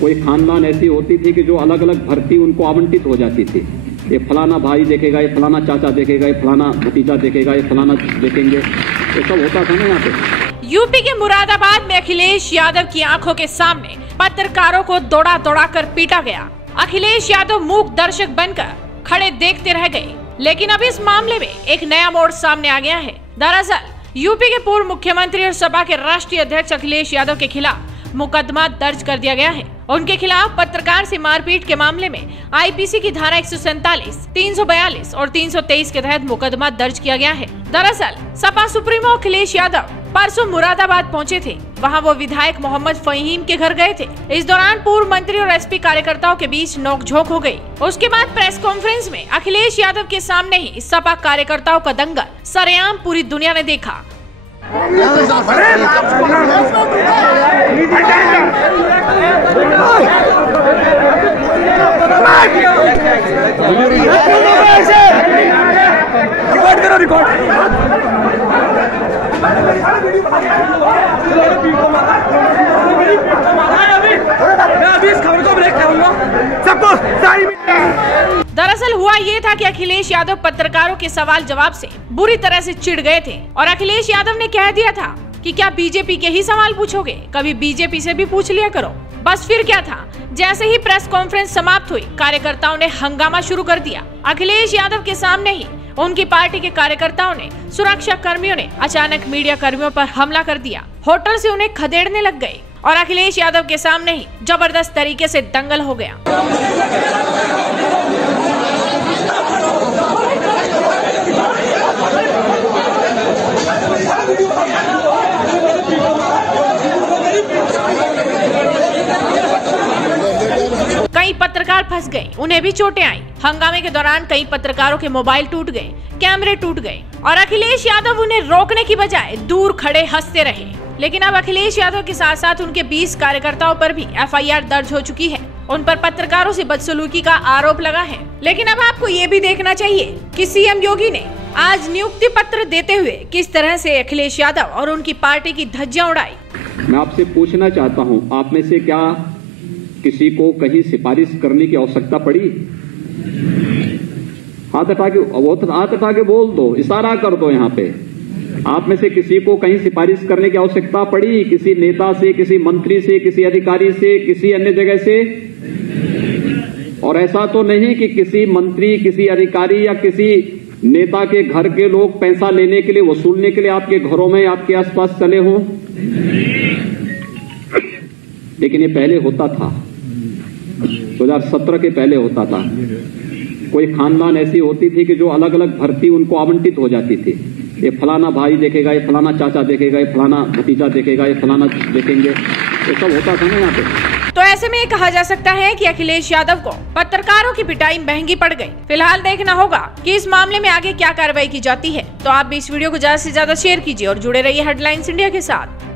कोई खानदान ऐसी होती थी कि जो अलग अलग भर्ती उनको आवंटित हो जाती थी। ये फलाना भाई देखेगा, ये फलाना चाचा देखेगा, ये फलाना भतीजा देखेगा, ये फलाना देखेंगे, ये सब होता था ना यहाँ पे। यूपी के मुरादाबाद में अखिलेश यादव की आंखों के सामने पत्रकारों को दौड़ा दौड़ा कर पीटा गया। अखिलेश यादव मूक दर्शक बनकर खड़े देखते रह गए। लेकिन अब इस मामले में एक नया मोड़ सामने आ गया है। दरअसल यूपी के पूर्व मुख्यमंत्री और सपा के राष्ट्रीय अध्यक्ष अखिलेश यादव के खिलाफ मुकदमा दर्ज कर दिया गया है। उनके खिलाफ पत्रकार से मारपीट के मामले में आईपीसी की धारा 147, 342 और 323 के तहत मुकदमा दर्ज किया गया है। दरअसल सपा सुप्रीमो अखिलेश यादव परसों मुरादाबाद पहुंचे थे। वहां वो विधायक मोहम्मद फहीम के घर गए थे। इस दौरान पूर्व मंत्री और एसपी कार्यकर्ताओं के बीच नोकझोंक हो गई। उसके बाद प्रेस कॉन्फ्रेंस में अखिलेश यादव के सामने ही सपा कार्यकर्ताओं का दंगल सरेआम पूरी दुनिया ने देखा। दरअसल हुआ ये था कि अखिलेश यादव पत्रकारों के सवाल जवाब से बुरी तरह से चिढ़ गए थे और अखिलेश यादव ने कह दिया था कि क्या बीजेपी के ही सवाल पूछोगे, कभी बीजेपी से भी पूछ लिया करो। बस फिर क्या था, जैसे ही प्रेस कॉन्फ्रेंस समाप्त हुई, कार्यकर्ताओं ने हंगामा शुरू कर दिया। अखिलेश यादव के सामने ही उनकी पार्टी के कार्यकर्ताओं ने, सुरक्षा कर्मियों ने अचानक मीडिया कर्मियों पर हमला कर दिया। होटल से उन्हें खदेड़ने लग गए और अखिलेश यादव के सामने ही जबरदस्त तरीके से दंगल हो गया। कई पत्रकार फंस गए, उन्हें भी चोटें आई। हंगामे के दौरान कई पत्रकारों के मोबाइल टूट गए, कैमरे टूट गए और अखिलेश यादव उन्हें रोकने की बजाय दूर खड़े हंसते रहे। लेकिन अब अखिलेश यादव के साथ साथ उनके 20 कार्यकर्ताओं पर भी एफआईआर दर्ज हो चुकी है। उन पर पत्रकारों से बदसलूकी का आरोप लगा है। लेकिन अब आपको ये भी देखना चाहिए कि सीएम योगी ने आज नियुक्ति पत्र देते हुए किस तरह से अखिलेश यादव और उनकी पार्टी की धज्जियां उड़ाई। मैं आपसे पूछना चाहता हूं, आप में से क्या किसी को कहीं सिफारिश करने की आवश्यकता पड़ी? हाथ उठा के बोल दो, इशारा कर दो। यहाँ पे आप में से किसी को कहीं सिफारिश करने की आवश्यकता पड़ी? किसी नेता से, किसी मंत्री से, किसी अधिकारी से, किसी अन्य जगह से? और ऐसा तो नहीं कि किसी मंत्री, किसी अधिकारी या किसी नेता के घर के लोग पैसा लेने के लिए, वसूलने के लिए आपके घरों में, आपके आसपास चले हों? लेकिन ये पहले होता था, 2017 के पहले होता था। कोई खानदान ऐसी होती थी कि जो अलग अलग भर्ती उनको आवंटित हो जाती थी। ये फलाना भाई देखेगा, ये फलाना चाचा देखेगा, ये फलाना भतीजा देखेगा, ये फलाना देखेंगे, ये सब होता था ना यहाँ पे। तो ऐसे में कहा जा सकता है कि अखिलेश यादव को पत्रकारों की पिटाई महंगी पड़ गई। फिलहाल देखना होगा कि इस मामले में आगे क्या कार्रवाई की जाती है। तो आप भी इस वीडियो को ज्यादा से ज्यादा शेयर कीजिए और जुड़े रहिए हेडलाइंस इंडिया के साथ।